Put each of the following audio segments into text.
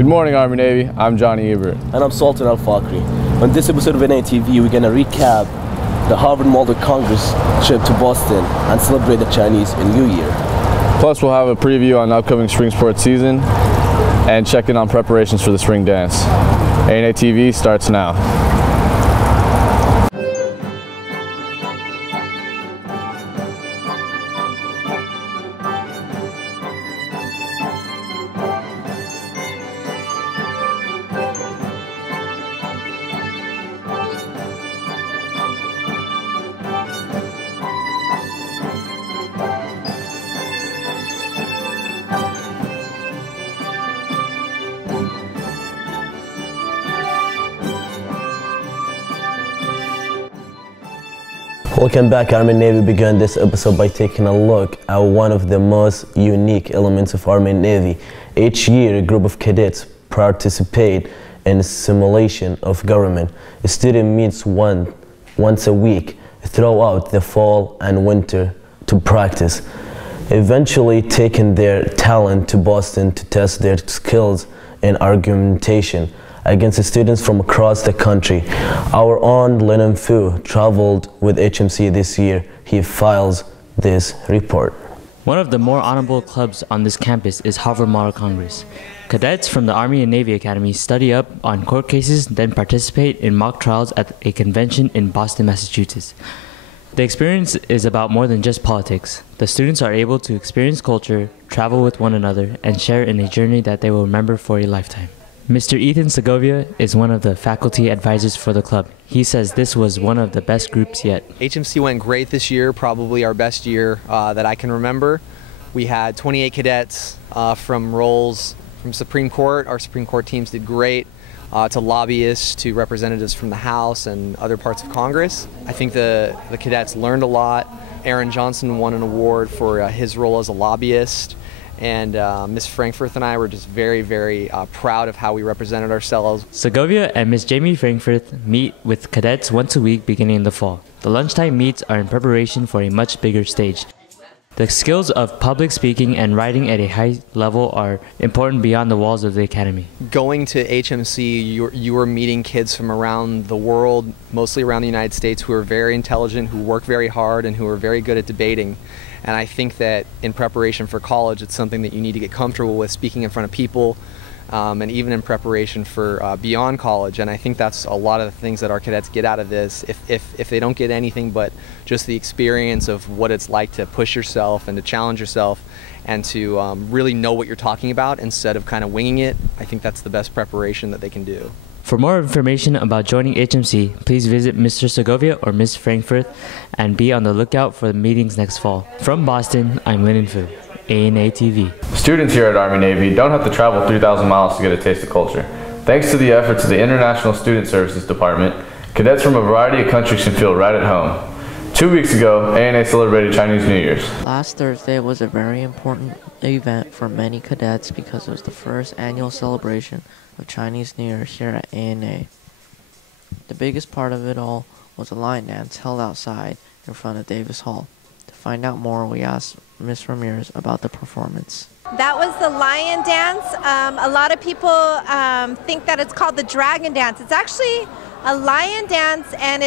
Good morning, Army Navy. I'm Johnny Ebert. And I'm Sultan Al-Fakri. On this episode of ANATV, we're going to recap the Harvard-Malta Congress trip to Boston and celebrate the Chinese New Year. Plus, we'll have a preview on upcoming spring sports season and check in on preparations for the spring dance. ANATV starts now. Welcome back. Army Navy began this episode by taking a look at one of the most unique elements of Army Navy. Each year, a group of cadets participate in a simulation of government. A student meets once a week throughout the fall and winter to practice, eventually taking their talent to Boston to test their skills in argumentation against the students from across the country. Our own Lennon Fu traveled with HMC this year. He files this report. One of the more honorable clubs on this campus is Harvard-Malta Congress. Cadets from the Army and Navy Academy study up on court cases, then participate in mock trials at a convention in Boston, Massachusetts. The experience is about more than just politics. The students are able to experience culture, travel with one another, and share in a journey that they will remember for a lifetime. Mr. Ethan Segovia is one of the faculty advisors for the club. He says this was one of the best groups yet. HMC went great this year, probably our best year that I can remember. We had 28 cadets from roles from Supreme Court. Our Supreme Court teams did great, to lobbyists, to representatives from the House and other parts of Congress. I think the cadets learned a lot. Aaron Johnson won an award for his role as a lobbyist. And Ms. Frankfurt and I were just very, very proud of how we represented ourselves. Segovia and Ms. Jamie Frankfurt meet with cadets once a week beginning in the fall. The lunchtime meets are in preparation for a much bigger stage. The skills of public speaking and writing at a high level are important beyond the walls of the academy. Going to HMC, you are meeting kids from around the world, mostly around the United States, who are very intelligent, who work very hard, and who are very good at debating. And I think that in preparation for college, it's something that you need to get comfortable with, speaking in front of people, and even in preparation for beyond college. And I think that's a lot of the things that our cadets get out of this. If they don't get anything but just the experience of what it's like to push yourself and to challenge yourself and to really know what you're talking about instead of kind of winging it, I think that's the best preparation that they can do. For more information about joining HMC, please visit Mr. Segovia or Ms. Frankfurt and be on the lookout for the meetings next fall. From Boston, I'm Lennon Fu, ANATV. Students here at Army Navy don't have to travel 3,000 miles to get a taste of culture. Thanks to the efforts of the International Student Services Department, cadets from a variety of countries can feel right at home. 2 weeks ago, ANA celebrated Chinese New Year's. Last Thursday was a very important event for many cadets because it was the first annual celebration of Chinese New Year here at ANA. The biggest part of it all was a lion dance held outside in front of Davis Hall. To find out more, we asked Ms. Ramirez about the performance. That was the lion dance. A lot of people think that it's called the dragon dance. It's actually a lion dance, and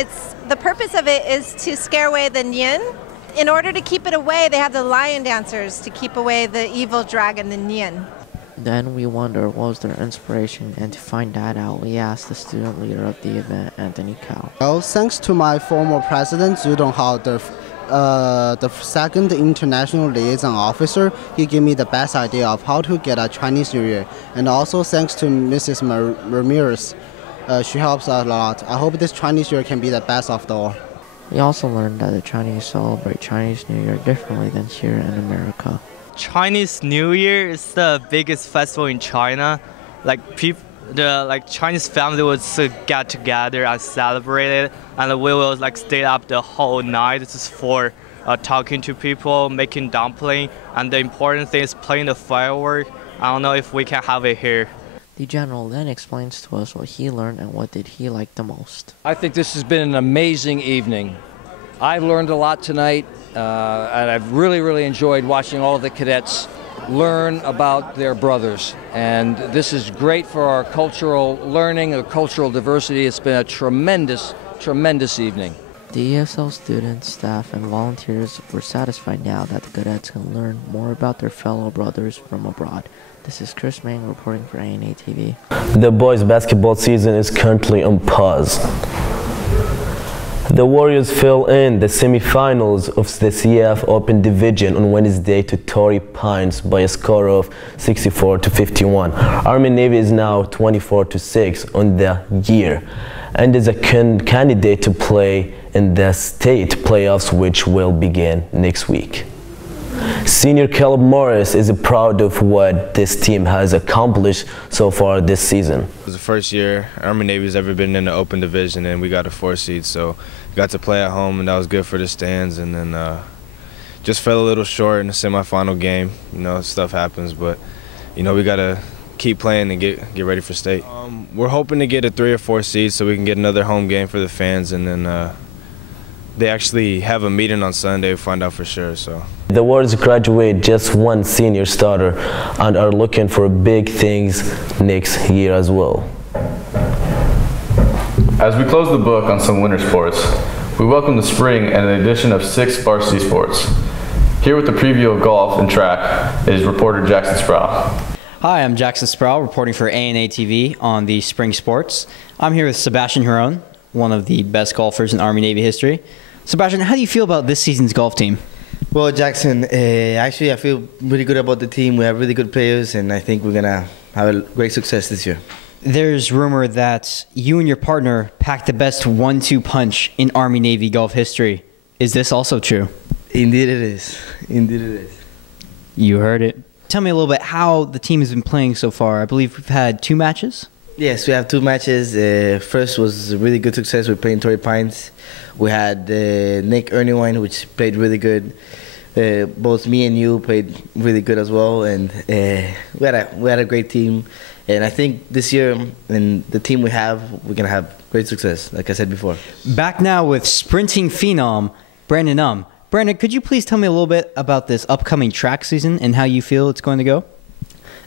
the purpose of it is to scare away the Nian. In order to keep it away, they have the lion dancers to keep away the evil dragon, the Nian. Then we wondered what was their inspiration, and to find that out, we asked the student leader of the event, Anthony Cao. Well, thanks to my former president, Zhu Donghao, the second international liaison officer, he gave me the best idea of how to get a Chinese New Year. And also thanks to Mrs. Ramirez, she helps us a lot. I hope this Chinese New Year can be the best of the all. We also learned that the Chinese celebrate Chinese New Year differently than here in America. Chinese New Year is the biggest festival in China. Chinese family would get together and celebrate it, and we will stay up the whole night just for talking to people, making dumpling, and the important thing is playing the firework. I don't know if we can have it here. The general then explains to us what he learned and what did he like the most. I think this has been an amazing evening. I've learned a lot tonight, and I've really enjoyed watching all of the cadets learn about their brothers. And this is great for our cultural learning, our cultural diversity. It's been a tremendous, tremendous evening. The ESL students, staff, and volunteers were satisfied now that the cadets can learn more about their fellow brothers from abroad. This is Chris Mang reporting for ANATV. The boys' basketball season is currently on pause. The Warriors fell in the semifinals of the CF Open Division on Wednesday to Torrey Pines by a score of 64-51. Army Navy is now 24-6 on the year and is a candidate to play in the state playoffs, which will begin next week. Senior Caleb Morris is proud of what this team has accomplished so far this season. It was the first year Army Navy's ever been in the Open Division, and we got a 4 seed, so got to play at home, and that was good for the stands. And then just fell a little short in the semifinal game. You know, stuff happens, but you know we gotta keep playing and get ready for state. We're hoping to get a 3 or 4 seed so we can get another home game for the fans, and then they actually have a meeting on Sunday. We'll find out for sure. So the Warriors graduate just one senior starter and are looking for big things next year as well. As we close the book on some winter sports, we welcome the spring and an addition of 6 varsity sports. Here with the preview of golf and track is reporter Jackson Sproul. Hi, I'm Jackson Sproul reporting for ANATV on the spring sports. I'm here with Sebastian Huron, one of the best golfers in Army Navy history. Sebastian, how do you feel about this season's golf team? Well, Jackson, actually I feel really good about the team. We have really good players, and I think we're going to have a great success this year. There's rumor that you and your partner packed the best 1-2 punch in Army Navy golf history. Is this also true? Indeed it is. Indeed it is. You heard it. Tell me a little bit how the team has been playing so far. I believe we've had 2 matches? Yes, we have 2 matches. First was a really good success. We played in Torrey Pines. We had Nick Ernewine, which played really good. Both me and you played really good as well, and we had a great team. And I think this year, and the team we have, we're gonna have great success, like I said before. Back now with sprinting phenom Brandon. Brandon, could you please tell me a little bit about this upcoming track season and how you feel it's going to go?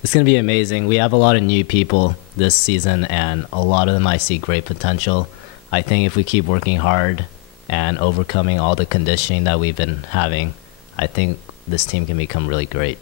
It's going to be amazing. We have a lot of new people this season, and a lot of them I see great potential. I think if we keep working hard and overcoming all the conditioning that we've been having, I think this team can become really great.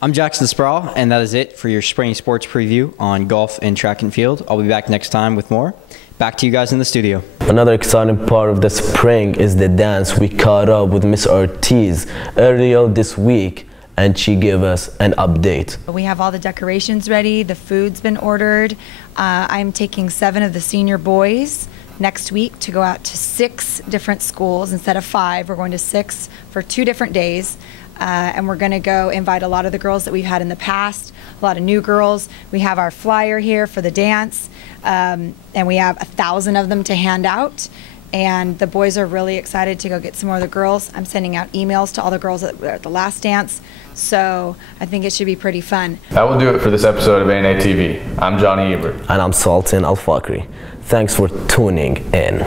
I'm Jackson Sproul, and that is it for your spring sports preview on golf and track and field. I'll be back next time with more. Back to you guys in the studio. Another exciting part of the spring is the dance. We caught up with Miss Ortiz earlier this week, and she gave us an update. We have all the decorations ready, the food's been ordered. I'm taking 7 of the senior boys next week to go out to 6 different schools instead of 5. We're going to 6 for 2 different days. And we're going to go invite a lot of the girls that we've had in the past, a lot of new girls. We have our flyer here for the dance, and we have 1,000 of them to hand out. And the boys are really excited to go get some more of the girls. I'm sending out emails to all the girls that were at the last dance, so I think it should be pretty fun. That will do it for this episode of ANATV. I'm Johnny Ebert. And I'm Sultan Al Fakri. Thanks for tuning in.